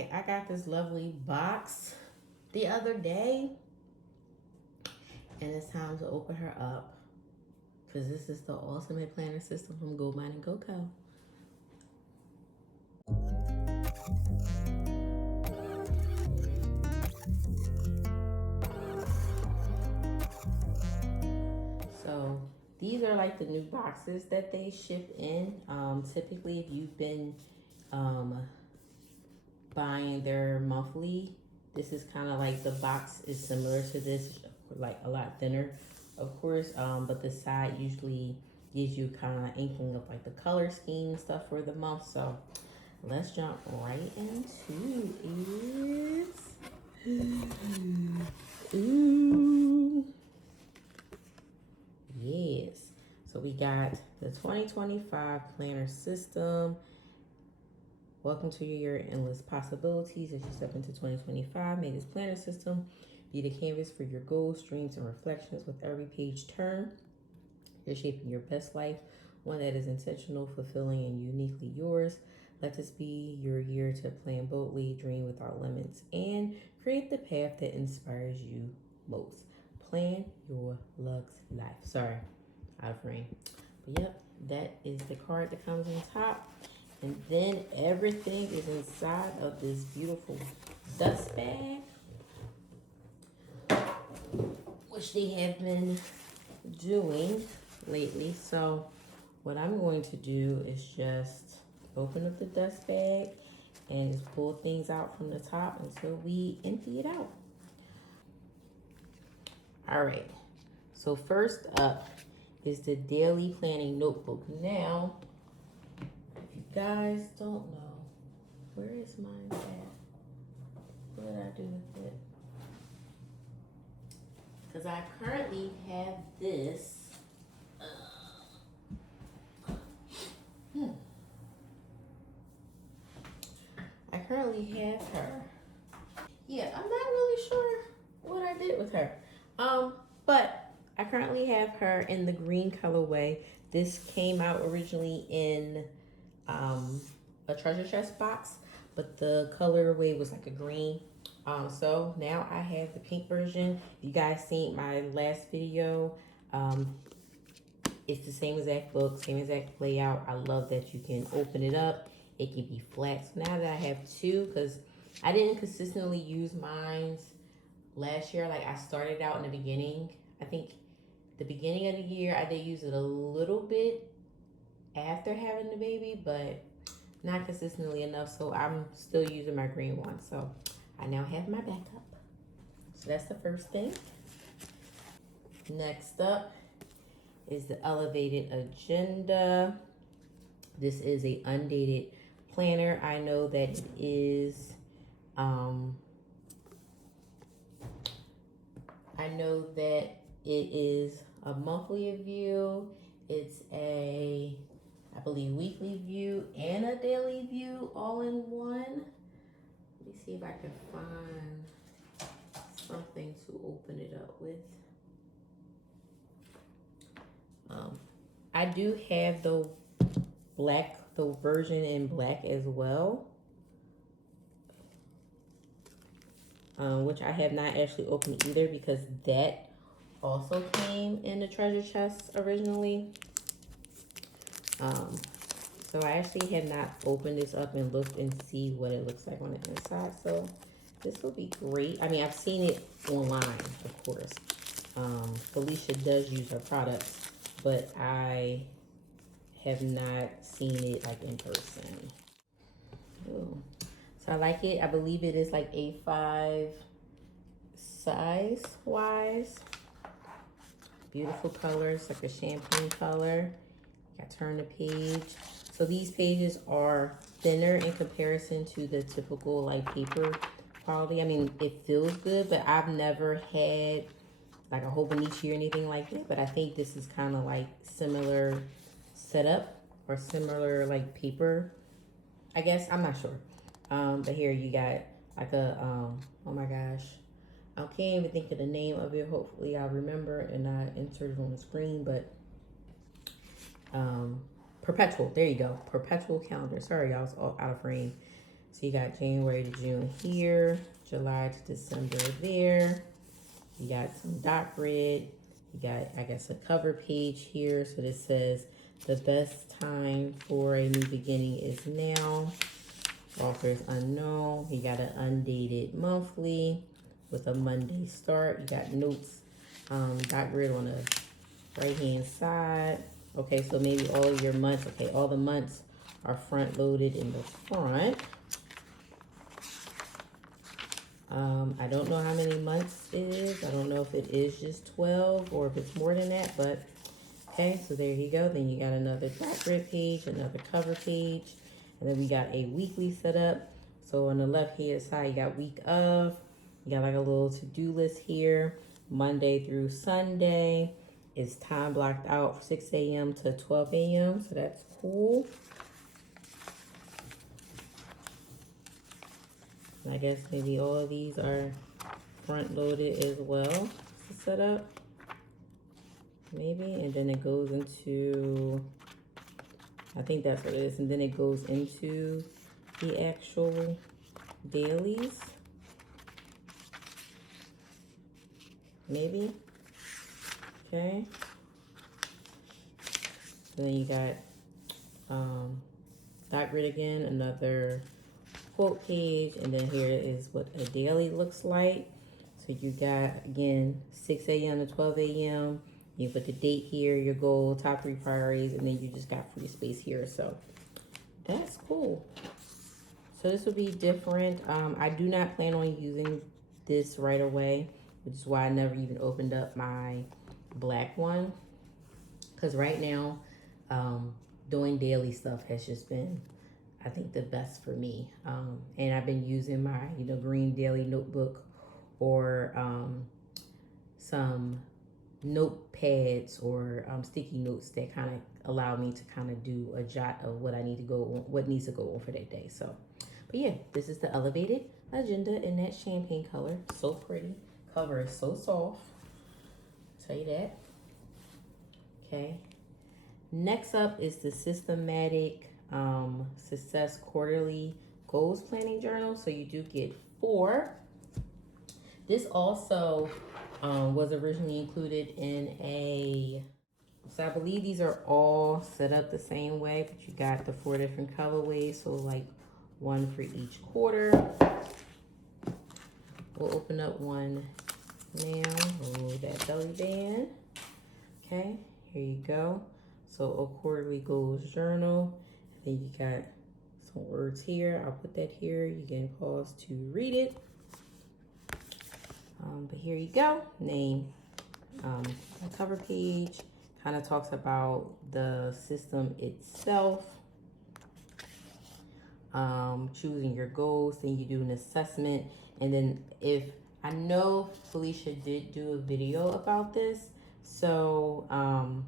right, I got this lovely box the other day, and it's time to open her up because this is the ultimate planner system from Goldmine Coco. So these are like the new boxes that they ship in. Typically, if you've been um, buying their monthly, this is kind of like the box is similar to this, like a lot thinner, of course. But the side usually gives you kind of inkling of like the color scheme and stuff for the month. So let's jump right into it. Ooh. Yes. So we got the 2025 planner system. Welcome to your year of endless possibilities as you step into 2025. May this planner system be the canvas for your goals, dreams, and reflections. With every page turn, you're shaping your best life, one that is intentional, fulfilling, and uniquely yours. Let this be your year to plan boldly, dream without limits, and create the path that inspires you most. Plan your luxe life. Sorry, out of frame. But yep, that is the card that comes on top. And then everything is inside of this beautiful dust bag, which they have been doing lately. So what I'm going to do is just open up the dust bag and just pull things out from the top until we empty it out. All right, so first up is the daily planning notebook. Now, if you guys don't know, where is mine at? What did I do with it? Because I currently have this. I currently have her. Yeah, I'm not really sure what I did with her. But I currently have her in the green colorway. This came out originally in a treasure chest box, but the colorway was like a green. So now I have the pink version. You guys seen my last video. It's the same exact book, same exact layout. I love that you can open it up. It can be flat. So now that I have two, because I didn't consistently use mine last year. Like I started out in the beginning. I think the beginning of the year I did use it a little bit after having the baby, but not consistently enough. So I'm still using my green one. So I now have my backup. So that's the first thing. Next up is the elevated agenda. This is a undated planner. I know that it is a monthly view. It's a, I believe, weekly view and a daily view all in one. Let me see if I can find something to open it up with. I do have the version in black as well, which I have not actually opened either because that also came in the treasure chest originally. So I actually have not opened this up and looked and see what it looks like on the inside. So this will be great. I mean, I've seen it online, of course. Felicia does use her products, but I have not seen it like in person. Ooh. So I like it. I believe it is like A5 size wise. Beautiful colors, like a champagne color. I turn the page. So these pages are thinner in comparison to the typical like paper quality. I mean, it feels good, but I've never had like a Hobonichi or anything like that. But I think this is kind of like similar setup or similar like paper. I guess I'm not sure. But here you got like a oh my gosh, I can't even think of the name of it. Hopefully I'll remember and I enter it on the screen. But perpetual, there you go, perpetual calendar. Sorry y'all, it's all out of frame. So you got January to June here, July to December there. You got some dot grid. You got, I guess, a cover page here. So this says the best time for a new beginning is now. Authors unknown. You got an undated monthly with a Monday start. You got notes, dot grid on the right hand side. Okay, so maybe all of your months. Okay, all the months are front loaded in the front. I don't know how many months it is. I don't know if it is just 12 or if it's more than that, but okay, so there you go. Then you got another dot grid page, another cover page, and then we got a weekly setup. So on the left hand side, you got week of, you got like a little to-do list here, Monday through Sunday. It's time blocked out from 6 a.m. to 12 a.m., so that's cool. I guess maybe all of these are front loaded as well to set up. Maybe, and then it goes into, I think that's what it is, and then it goes into the actual dailies. Maybe. Okay. And then you got dot grid again, another quote page, and then here is what a daily looks like. So you got, again, 6 a.m. to 12 a.m. You put the date here, your goal, top 3 priorities, and then you just got free space here. So that's cool. So this will be different. I do not plan on using this right away, which is why I never even opened up my black one. Because right now, doing daily stuff has just been, I think, the best for me. And I've been using my, green daily notebook or some notepads or sticky notes that kind of allow me to kind of do a jot of what I need to go on, what needs to go on for that day. So, but yeah, this is the elevated agenda in that champagne color. So pretty. Cover is so soft. I'll tell you that. Okay. Next up is the Systematic Success Quarterly Goals Planning Journal. So you do get 4. This also was originally included in a, so I believe these are all set up the same way, but you got the 4 different colorways. So like 1 for each quarter. We'll open up one now. Oh, that belly band. Okay, here you go. So a quarterly goals journal. And then you got some words here. I'll put that here. You can pause to read it. But here you go. Name, a cover page. Kind of talks about the system itself. Choosing your goals. Then you do an assessment. And then if, I know Felicia did do a video about this. So, I'm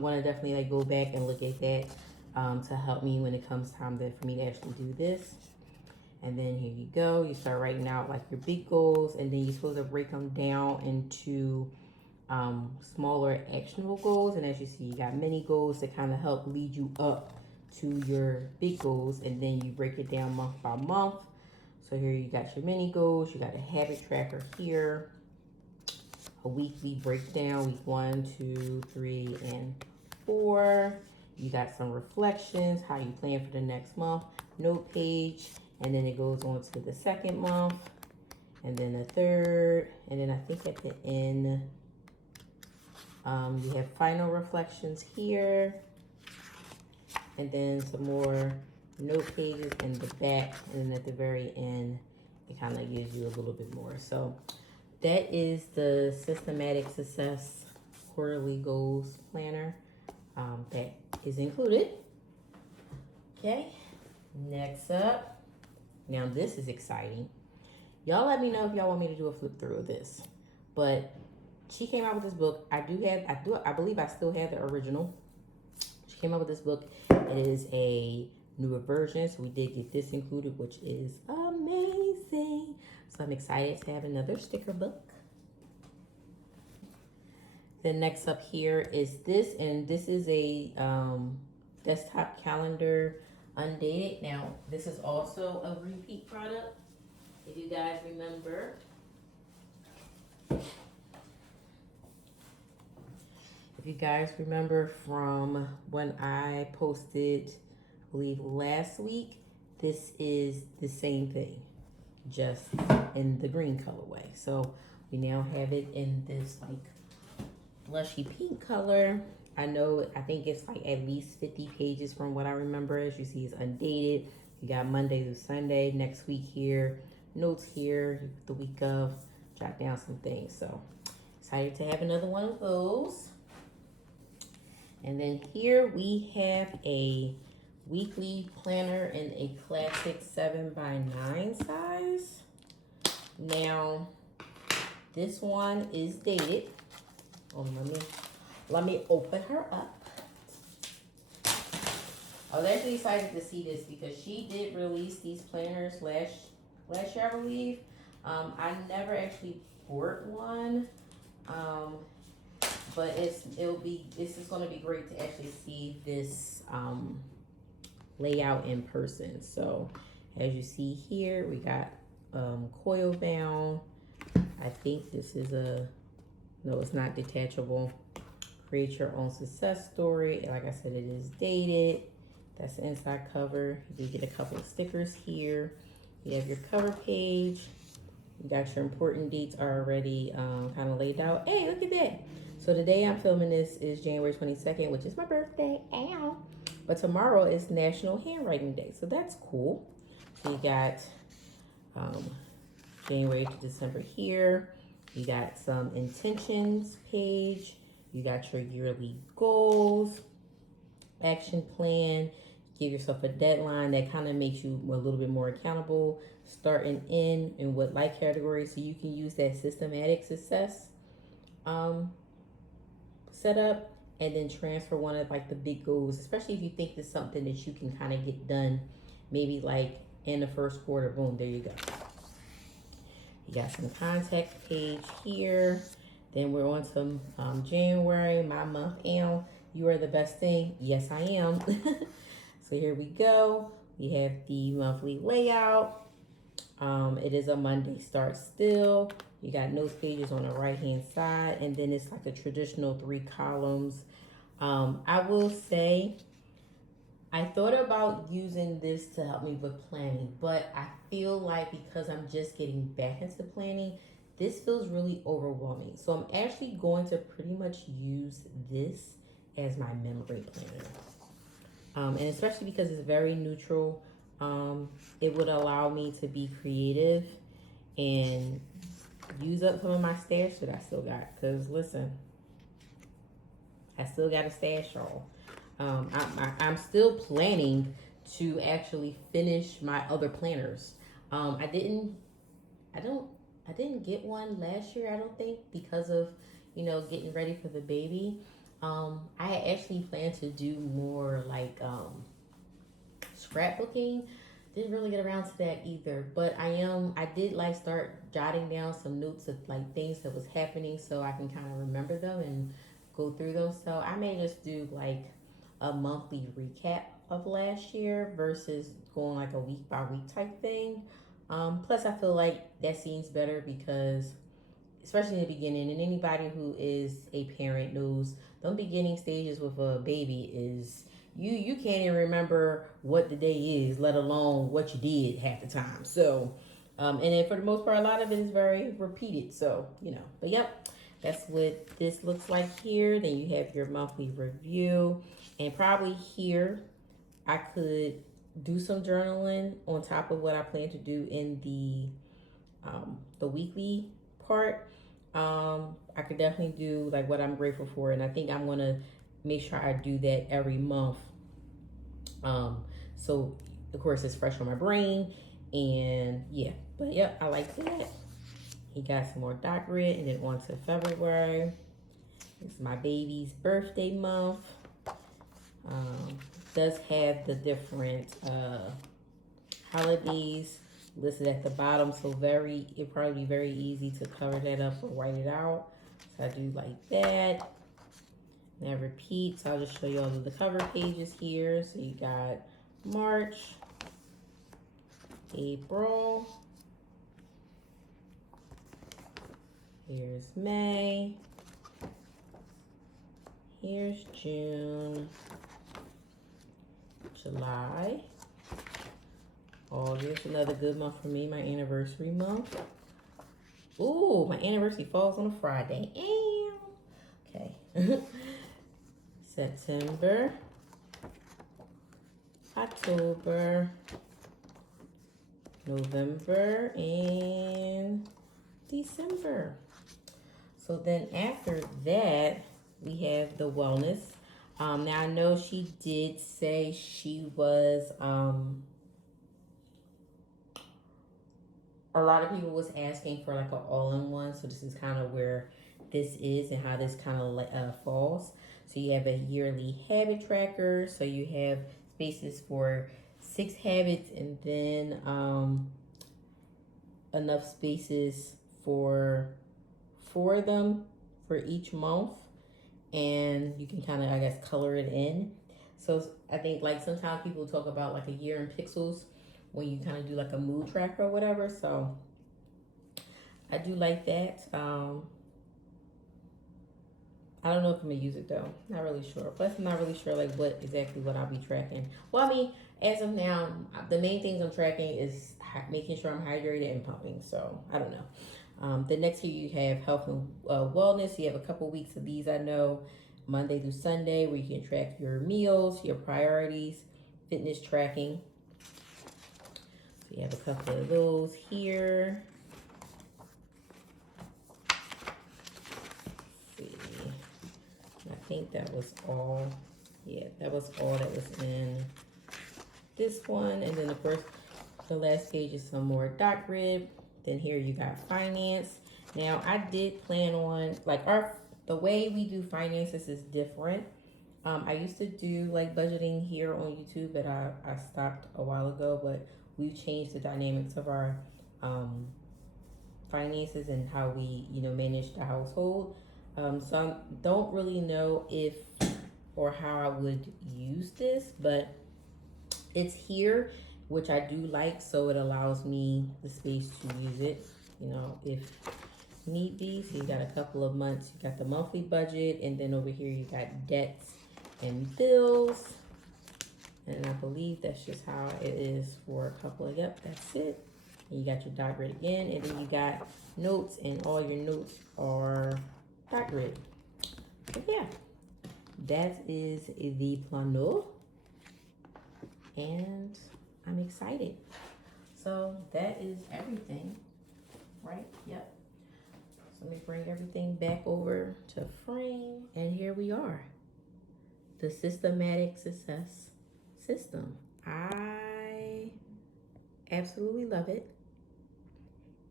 going to definitely like go back and look at that to help me when it comes time for me to actually do this. And then here you go. You start writing out like your big goals, and then you're supposed to break them down into smaller actionable goals. And as you see, you got mini goals that kind of help lead you up to your big goals, and then you break it down month by month. So here you got your mini goals. You got a habit tracker here. A weekly breakdown, week 1, 2, 3, and 4. You got some reflections, how you plan for the next month, note page, and then it goes on to the second month, and then the third, and then I think at the end, you have final reflections here, and then some more note pages in the back, and then at the very end, it kind of gives you a little bit more. So that is the Systematic Success Quarterly Goals Planner that is included. Okay, next up. Now this is exciting. Y'all let me know if y'all want me to do a flip through of this. But she came out with this book. I believe I still have the original. She came out with this book. It is a newer version, so we did get this included, which is amazing. So I'm excited to have another sticker book. Then next up here is this, and this is a desktop calendar undated. Now, this is also a repeat product. If you guys remember, from when I posted, I believe last week, this is the same thing, just in the green colorway. So we now have it in this like blushy pink color. I think it's like at least 50 pages from what I remember. As you see, it's undated. You got Monday through Sunday. Next week here, notes here, the week of, jot down some things. So excited to have another one of those. And then here we have a weekly planner in a classic 7x9 size. Now, this one is dated. Oh, let me open her up. I was actually excited to see this because she did release these planners last year, I believe. I never actually bought one. But this is going to be great to actually see this layout in person. So as you see here, we got coil bound. I think this is no, it's not detachable. Create your own success story. Like I said, it is dated. That's the inside cover. You get a couple of stickers here. You have your cover page. You got your important dates already kind of laid out. Hey, look at that. So the day I'm filming this is January 22nd, which is my birthday. Ow. But tomorrow is National Handwriting Day. So that's cool. So you got January to December here. You got some intentions page. You got your yearly goals, action plan. Give yourself a deadline that kind of makes you a little bit more accountable. Start and end in what like category, so you can use that systematic success setup and then transfer one of like the big goals, especially if you think it's something that you can kind of get done maybe like in the first quarter. Boom, there you go. You got some contact page here. Then we're on to January, my month. And you are the best thing. Yes, I am. So here we go. We have the monthly layout. It is a Monday start still. You got notes pages on the right hand side, and then it's like a traditional 3 columns. I will say I thought about using this to help me with planning, but I feel like because I'm just getting back into planning, this feels really overwhelming. So I'm actually going to pretty much use this as my memory planner. And especially because it's very neutral, it would allow me to be creative and use up some of my stash that I still got. Because listen, I still got a stash, y'all. I'm still planning to actually finish my other planners. I didn't get one last year, I don't think, because of getting ready for the baby. I actually planned to do more like scrapbooking. Didn't really get around to that either, but I did like start jotting down some notes of like things that was happening so I can kind of remember them and go through them. So I may just do like a monthly recap of last year versus going like a week by week type thing. Plus I feel like that seems better because especially in the beginning, and anybody who is a parent knows the beginning stages with a baby is you can't even remember what the day is, let alone what you did half the time. So and then for the most part, a lot of it is very repeated. So but yep, that's what this looks like here. Then you have your monthly review, and probably here I could do some journaling on top of what I plan to do in the weekly part. I could definitely do like what I'm grateful for, and I think I'm gonna make sure I do that every month. So of course it's fresh on my brain, and yeah, but yeah, I like that. He got some more dot grid, and then on to February. It's my baby's birthday month. Does have the different holidays listed at the bottom, so it'd probably be very easy to cover that up or write it out. So I do like that. Now repeat. So I'll just show you all of the cover pages here. So you got March, April, here's May, here's June, July, August, another good month for me, my anniversary month. Ooh, my anniversary falls on a Friday. Okay. September, October, November, and December. So then after that, we have the wellness. Now I know she did say she was a lot of people was asking for like an all-in-one, so this is kind of where this is and how this kind of falls. So you have a yearly habit tracker, so you have spaces for 6 habits, and then enough spaces for 4 of them for each month, and you can kind of, I guess, color it in. So I think like sometimes people talk about like a year in pixels when you kind of do like a mood tracker or whatever. So I do like that. I don't know if I'm gonna use it though. Not really sure. Plus, I'm not really sure like what I'll be tracking. Well, I mean, as of now, the main things I'm tracking is making sure I'm hydrated and pumping. So I don't know. The next here you have health and wellness. You have a couple weeks of these. I know Monday through Sunday where you can track your meals, your priorities, fitness tracking. So you have a couple of those here. I think that was all. Yeah, that was all that was in this one. And then of course, the last page is some more dot grid. Then here you got finance. Now I did plan on like the way we do finances is different. I used to do like budgeting here on YouTube, but I stopped a while ago. But we've changed the dynamics of our finances and how we manage the household. So I don't really know if or how I would use this, but it's here, which I do like, so it allows me the space to use it, if need be. So you got a couple of months, you got the monthly budget, and then over here you got debts and bills. And I believe that's just how it is for a couple of, yep, that's it. And you got your dot grid again, and then you got notes, and all your notes are dot grid. But yeah, that is the plano, and I'm excited. So that is everything, right? Yep. So let me bring everything back over to frame, and here we are. The systematic success system. I absolutely love it,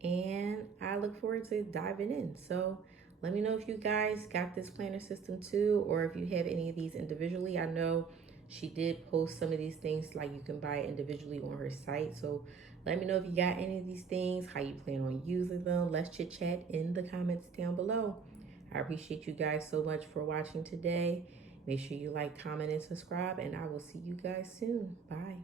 and I look forward to diving in. So let me know if you guys got this planner system too, or if you have any of these individually. I know she did post some of these things, like you can buy it individually on her site. So let me know if you got any of these things, how you plan on using them. Let's chit chat in the comments down below. I appreciate you guys so much for watching today. Make sure you like, comment, and subscribe, and I will see you guys soon. Bye.